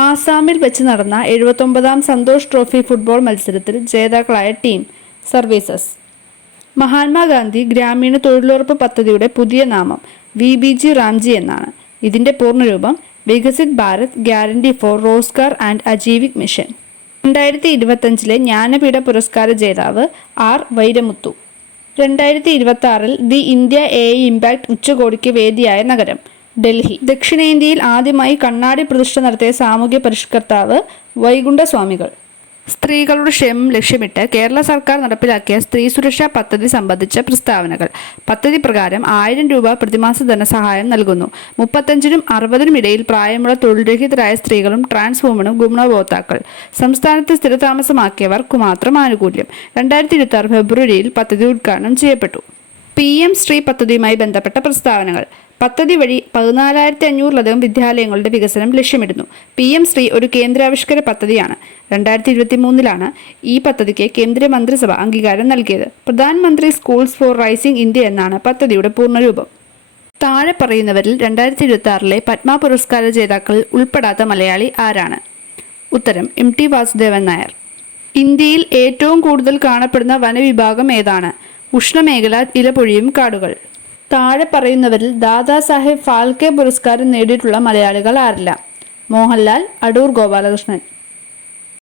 ആസാമിൽ വെച്ച് നടന്ന 79ാം സന്തോഷ് ട്രോഫി ഫുട്ബോൾ മത്സരത്തിൽ ജേതാക്കളായ ടീം സർവീസസ്. മഹാത്മാഗാന്ധി ഗ്രാമീണ തൊഴിലുറപ്പ് പദ്ധതിയുടെ പുതിയ നാമം VBG റാംജി എന്നാണ്. ഇതിന്റെ പൂർണ്ണരൂപം Viksit Bharat guarantee for Rozgar and Ajeevika mission. 2025 Jnanpith പുരസ്കാര ജേതാവ് R Vairamuthu. 2026 the India AI impact ഉച്ചകോടിക്ക് വേദിയായ നഗരം ഡൽഹി. ദക്ഷിണേന്ത്യയിൽ ആദ്യമായി കണ്ണാടി പ്രതിഷ്ഠ നടത്തിയ സാമൂഹ്യ പരിഷ്കർത്താവ് വൈകുണ്ഠസ്വാമികൾ. സ്ത്രീകളുടെ ക്ഷേമം ലക്ഷ്യമിട്ട് കേരള സർക്കാർ നടപ്പിലാക്കിയ സ്ത്രീ സുരക്ഷാ പദ്ധതി സംബന്ധിച്ച പ്രസ്താവനകൾ. പദ്ധതി പ്രകാരം 1000 രൂപ പ്രതിമാസ ധനസഹായം നൽകുന്നു. 35നും 60നും ഇടയിൽ പ്രായമുള്ള തൊഴിൽരഹിതരായ സ്ത്രീകളും ട്രാൻസ് വുമണും ഗുണഭോക്താക്കൾ. സംസ്ഥാനത്ത് സ്ഥിരതാമസമാക്കിയവർക്ക് മാത്രം ആനുകൂല്യം. 2026 ഫെബ്രുവരിയിൽ പദ്ധതി ഉദ്ഘാടനം ചെയ്യപ്പെട്ടു. PM ശ്രീ പദ്ധതിയുമായി ബന്ധപ്പെട്ട പ്രസ്താവനകൾ. പദ്ധതി വഴി 14,500-ലധികം വിദ്യാലയങ്ങളുടെ വികസനം ലക്ഷ്യമിടുന്നു. PM ശ്രീ ഒരു കേന്ദ്രാവിഷ്കര പദ്ധതിയാണ്. 2023 ഈ പദ്ധതിക്ക് കേന്ദ്ര മന്ത്രിസഭ അംഗീകാരം നൽകിയത്. പ്രധാനമന്ത്രി സ്കൂൾസ് ഫോർ റൈസിംഗ് ഇന്ത്യ എന്നാണ് പദ്ധതിയുടെ പൂർണ്ണരൂപം. താഴെ പറയുന്നവരിൽ 2026 പത്മ പുരസ്കാര ജേതാക്കളിൽ ഉൾപ്പെടാത്ത മലയാളി ആരാണ്? ഉത്തരം MT വാസുദേവൻ നായർ. ഇന്ത്യയിൽ ഏറ്റവും കൂടുതൽ കാണപ്പെടുന്ന വനവിഭാഗം ഏതാണ്? ഉഷ്ണമേഖല ഇലപൊഴിയും കാടുകൾ. താഴെ പറയുന്നവരിൽ ദാദാസാഹേബ് ഫാൽക്കെ പുരസ്കാരം നേടിയിട്ടുള്ള മലയാളികൾ ആരില്ല? മോഹൻലാൽ, അടൂർ ഗോപാലകൃഷ്ണൻ.